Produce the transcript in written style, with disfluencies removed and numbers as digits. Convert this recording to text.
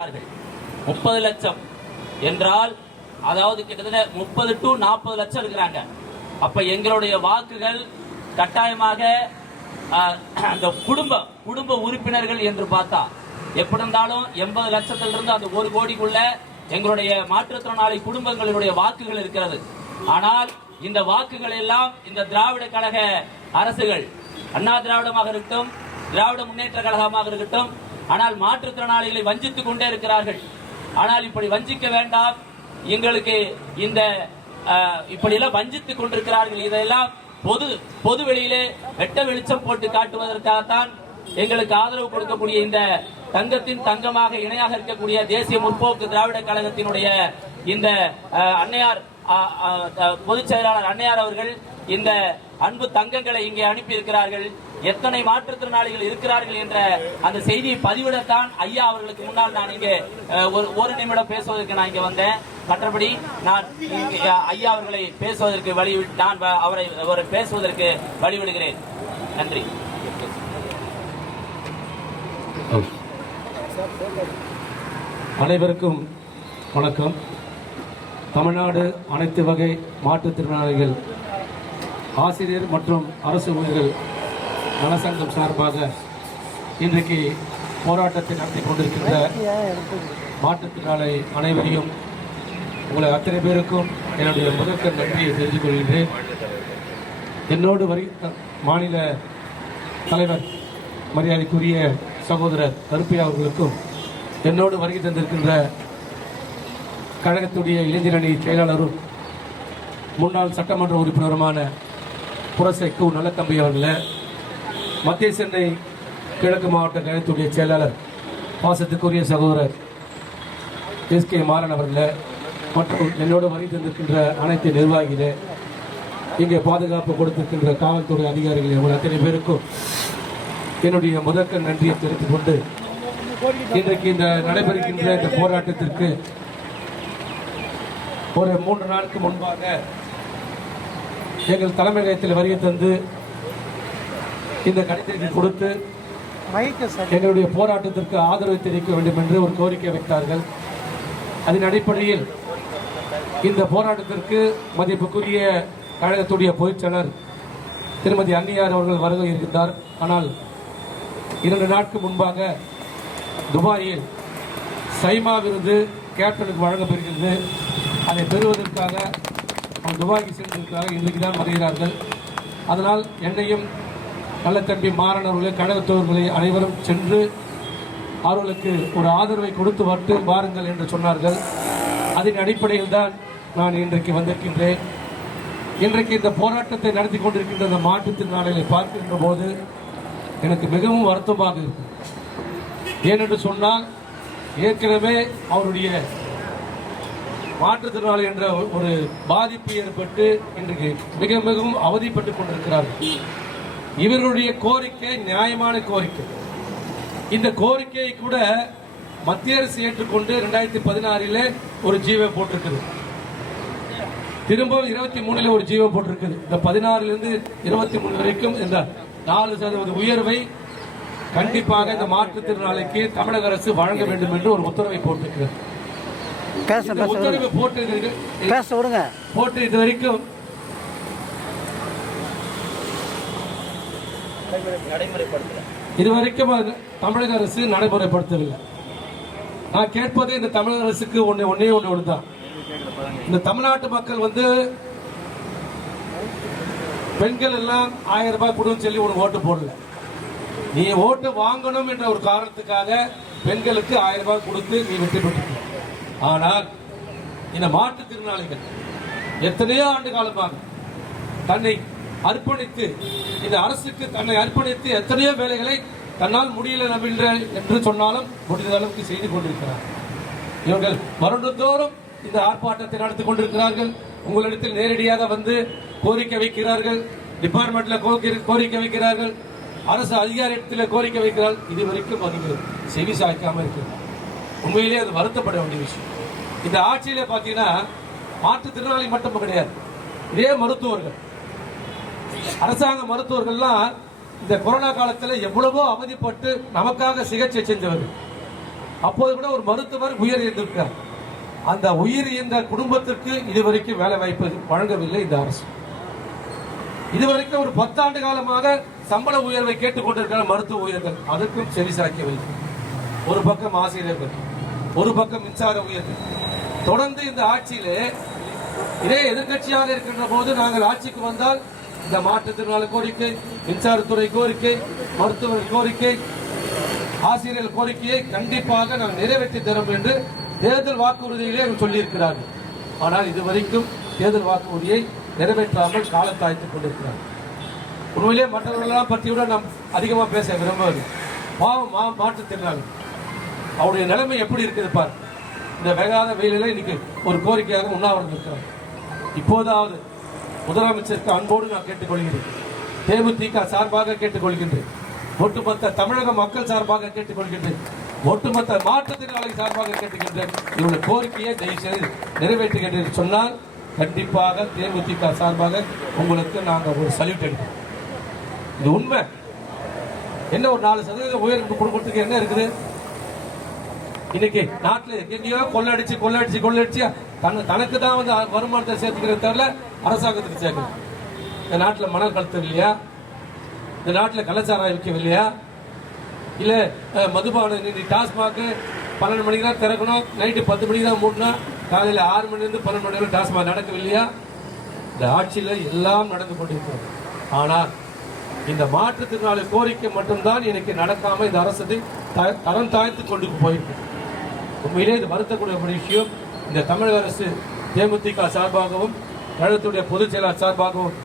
30 லட்சம் என்றால் அதாவது கிட்டத்தட்ட 30 to 40 லட்சம் இருக்கிறாங்க. அப்ப எங்களுடைய வாக்குகள் கட்டாயமாக அந்த குடும்ப உறுப்பினர்கள் என்று பார்த்தா எப்படி இருந்தாலும் 80 லட்சத்திலிருந்து அந்த 1 கோடிக்குள்ள எங்களுடைய மாற்றுத்திறனாளி குடும்பங்களுடைய வாக்குகள் இருக்கிறது. ஆனால் இந்த வாக்குகள் எல்லாம் இந்த திராவிட கழக அரசுகள், அண்ணா திராவிடமாக இருக்கட்டும், திராவிட முன்னேற்ற கழகமாக இருக்கட்டும், ஆனால் மாற்றுத்திறனாளிகளை வஞ்சித்துக் கொண்டே இருக்கிறார்கள். ஆனால் இப்படி வஞ்சிக்க வேண்டாம். எங்களுக்கு இந்த இப்படி எல்லாம் வஞ்சித்துக் கொண்டிருக்கிறார்கள். இதெல்லாம் பொது வெளியிலே வெட்ட வெளிச்சம் போட்டு காட்டுவதற்காகத்தான் எங்களுக்கு ஆதரவு கொடுக்கக்கூடிய இந்த தங்கத்தின் தங்கமாக இணையாக இருக்கக்கூடிய தேசிய முற்போக்கு திராவிட கழகத்தினுடைய இந்த அன்னையார் பொதுச் செயலாளர் அன்னையார் அவர்கள் இந்த அன்பு தங்கங்களை இங்கே அனுப்பி இருக்கிறார்கள். எத்தனை மாற்றுத்திறனாளிகள் இருக்கிறார்கள் என்ற அந்த செய்தியை பதிவிடத்தான் ஐயா அவர்களுக்கு முன்னால் நான் இங்கே ஒரு நிமிடம் பேசுவதற்கு நான் இங்கே வந்தேன். மற்றபடி நான் ஐயா அவர்களை பேசுவதற்கு நான் அவரை பேசுவதற்கு வழிவிடுகிறேன். நன்றி. அனைவருக்கும் வணக்கம். தமிழ்நாடு அனைத்து வகை மாற்றுத்திறனாளிகள் ஆசிரியர் மற்றும் அரசு ஊழியர்கள் நலசங்கம் சார்பாக இன்றைக்கு போராட்டத்தை நடத்தி கொண்டிருக்கின்ற மாற்றுத்திறனாளி அனைவரையும் உங்களை அத்தனை பேருக்கும் என்னுடைய முதற்க நன்றியை தெரிந்து கொள்கின்றேன். என்னோடு மாநில தலைவர் மரியாதைக்குரிய சகோதரர் கருப்பையா அவர்களுக்கும், என்னோடு வருகை தந்திருக்கின்ற கழகத்துடைய இளைஞரணி செயலாளரும் முன்னாள் சட்டமன்ற உறுப்பினருமான புரசை கு நல்லத்தம்பி அவர்களே, மத்திய சென்னை கிழக்கு மாவட்ட கழகத்துடைய செயலாளர் பாசத்துக்குரிய சகோதரர் எஸ் கே மாறன் அவர்களே, மற்றும் என்னோடு வருகை தந்திருக்கின்ற அனைத்து நிர்வாகிகளே, இங்கே பாதுகாப்பு கொடுத்திருக்கின்ற காவல்துறை அதிகாரிகள் இவங்க அத்தனை பேருக்கும் என்னுடைய முதற்க நன்றியை தெரிவித்துக் கொண்டு, இன்றைக்கு இந்த நடைபெறுகின்ற இந்த போராட்டத்திற்கு ஒரு 3 நாளுக்கு முன்பாக எங்கள் தலைமையகத்தில் வருகை தந்து இந்த கடிதத்தை கொடுத்து எங்களுடைய போராட்டத்திற்கு ஆதரவு தெரிவிக்க வேண்டும் என்று ஒரு கோரிக்கை வைத்தார்கள். அதன் அடிப்படையில் இந்த போராட்டத்திற்கு மதிப்புக்குரிய கழகத்துடைய பொதுச்செயலர் திருமதி அன்னியார் அவர்கள் வருகை இருக்கின்றார். ஆனால் 2 நாட்களுக்கு முன்பாக துபாயில் சைமா விருது கேப்டனுக்கு வழங்கப்பெறுகிறது. அதை பெறுவதற்காக துபாய்க்கு சென்றிருக்கிறார்கள். இன்றைக்கு தான் வருகிறார்கள். அதனால் என்னையும் நல்லத்தம்பி மாறன் அவர்களை கழகத்தோர்களை அனைவரும் சென்று அவர்களுக்கு ஒரு ஆதரவை கொடுத்து வட்டு வாருங்கள் என்று சொன்னார்கள். அதன் அடிப்படையில் தான் நான் இன்றைக்கு வந்திருக்கின்றேன். இன்றைக்கு இந்த போராட்டத்தை நடத்தி கொண்டிருக்கின்ற இந்த மாற்றுத்திறனாளிகளை பார்க்கின்ற போது எனக்கு மிகவும் வருத்தமாக இருக்கும். ஏனென்று சொன்னால், ஏற்கனவே அவருடைய மாற்றுத்திறனாளி என்ற ஒரு பாதிப்பு ஏற்பட்டு இன்றைக்கு மிகவும் அவதிப்பட்டுக் கொண்டிருக்கிறார்கள். இவர்களுடைய கோரிக்கை நியாயமான கோரிக்கை. இந்த கோரிக்கையை கூட மத்திய அரசு ஏற்றுக்கொண்டு 2016 ஒரு ஜீவோ போட்டிருக்குது. திரும்பவும் 23 ஒரு ஜீவோ போட்டிருக்குது. இந்த 16 23 வரைக்கும் இந்த 4% உயர்வை கண்டிப்பாக இந்த மாற்றுத்திறனாளிக்கு தமிழக அரசு வழங்க வேண்டும் என்று ஒரு உத்தரவை போட்டிருக்கிறது. உத்தரவு போட்டு இது வரைக்கும் தமிழக அரசு நடைமுறைப்படுத்தவில்லை. நான் கேட்பது இந்த தமிழக அரசுக்கு ஒன்னே ஒன்றுதான். இந்த தமிழ்நாட்டு மக்கள் பெண்கள் எல்லாம் 1000 ரூபாய் கொடுன்னு சொல்லி உனக்கு ஓட்டு போடல. நீ ஓட்டு வாங்கணும் என்ற ஒரு காரணத்துக்காக பெண்களுக்கு 1000 ரூபாய் கொடுத்து நீ வெற்றி பெற்ற. ஆனால் இந்த மாற்றுத்திறனாளிகள் எத்தனையோ ஆண்டு காலமாக தன்னை அர்ப்பணித்து, இந்த அரசுக்கு தன்னை அர்ப்பணித்து எத்தனையோ வேலைகளை தன்னால் முடியல என்று சொன்னாலும் முடிந்த அளவுக்கு செய்து கொண்டிருக்கிறார். இவர்கள் வருடந்தோறும் இந்த ஆர்ப்பாட்டத்தை நடத்தி கொண்டிருக்கிறார்கள். உங்களிடத்தில் நேரடியாக வந்து கோரிக்கை வைக்கிறார்கள், டிபார்ட்மெண்ட்ல கோரிக்கை வைக்கிறார்கள், அரசு அதிகாரத்தில் கோரிக்கை வைக்கிறார்கள். இதுவரைக்கும் அவர்கள் செவி சாய்க்காம இருக்கிறார். உண்மையிலேயே அது வருத்தப்பட வேண்டிய விஷயம். இந்த ஆட்சியில பாத்தீங்கன்னா மாற்றுத்திறனாளி மட்டும் கிடையாது, இதே மருத்துவர்கள், அரசாங்க மருத்துவர்கள்லாம் இந்த கொரோனா காலத்தில் எவ்வளவோ அவதிப்பட்டு நமக்காக சிகிச்சை செஞ்சவர்கள். அப்போது கூட ஒரு மருத்துவர் உயிர் இழந்திருக்கிறார். அந்த உயிர் இழந்த குடும்பத்திற்கு இதுவரைக்கும் வேலை வாய்ப்பு வழங்கவில்லை இந்த அரசு. இதுவரைக்கும் ஒரு 10 ஆண்டு காலமாக சம்பள உயர்வை கேட்டுக்கொண்டிருக்கிற மருத்துவ ஊழியர்கள் அதற்கும் செவிசாய்க்கவில்லை. ஒரு பக்கம் ஆசிரியர்கள், ஒரு பக்கம் மின்சார உயர்வு. தொடர்ந்து இந்த ஆட்சியிலே இதே எதிர்கட்சியாக இருக்கின்ற போது நாங்கள் ஆட்சிக்கு வந்தால் இந்த மாற்றுத்திறனாளர் கோரிக்கை, மின்சாரத்துறை கோரிக்கை, மருத்துவர் கோரிக்கை, ஆசிரியர்கள் கோரிக்கையை கண்டிப்பாக நாங்கள் நிறைவேற்றி தரும் என்று தேர்தல் வாக்குறுதியிலே சொல்லியிருக்கிறார்கள். ஆனால் இதுவரைக்கும் தேர்தல் வாக்குறுதியை நிறைவேற்றாமல் காலத்தாய்த்துக் கொண்டிருக்கிறார்கள். உண்மையிலே மற்றவர்களெல்லாம் பற்றி கூட நாம் அதிகமாக பேச விரும்புவது. பாவம் மாற்றுத்திறனாளி, அவருடைய நிலைமை எப்படி இருக்குது பார். இந்த வேகாத வெயிலில் இன்னைக்கு ஒரு கோரிக்கையாக உண்ணாவிரதம் இருக்கிறார். இப்போதாவது முதலமைச்சருக்கு அன்போடு நான் கேட்டுக்கொள்கிறேன், தேமுதிக சார்பாக கேட்டுக்கொள்கின்றேன், ஒட்டுமொத்த தமிழக மக்கள் சார்பாக கேட்டுக்கொள்கின்றேன், ஒட்டுமொத்த மாற்றுத்திறனாளி சார்பாக கேட்டுக்கின்றேன். இவருடைய கோரிக்கையை தயவுசெய்து நிறைவேற்றுகின்றேன் சொன்னால் கண்டிப்பாக தேமுதிக சார்பாக உங்களுக்கு நாங்கள் ஒரு சல்யூட் எடுப்போம். இது உண்மை. என்ன ஒரு 4% உயர்வு கொடுக்கறதுக்கு என்ன இருக்குது? இன்னைக்கு நாட்டில் எங்கேயோ கொள்ளடிச்சு தனக்கு தான் வந்து வருமானத்தை சேர்த்துக்கிறது தவிர அரசாங்கத்துக்கு சேர்க்கணும். இந்த நாட்டில் மணல் கலத்தம் இல்லையா? இந்த நாட்டில் கலாச்சாரம் விற்கவில்லையா? இல்லை மதுபானம் நீ டாஸ்மாக் 12 மணிக்கு தான் திறக்கணும், நைட்டு 10 மணிக்கு தான் மூடணும், காலையில் 6 மணிலேருந்து 12 மணி நேரம் டாஸ்மாக் நடக்கவில்லையா? இந்த ஆட்சியில் எல்லாம் நடந்து கொண்டிருக்கிறது. ஆனால் இந்த மாற்றுத்திறனாளி கோரிக்கை மட்டும்தான் எனக்கு நடக்காம இந்த அரசு தரம் தாழ்த்து கொண்டு போயிருக்கு. உண்மையிலே இது வருத்தக்கூடிய விஷயம். இந்த தமிழக அரசு தேமுதிக சார்பாகவும் கழகத்துடைய பொதுச் செயலாளர் சார்பாகவும்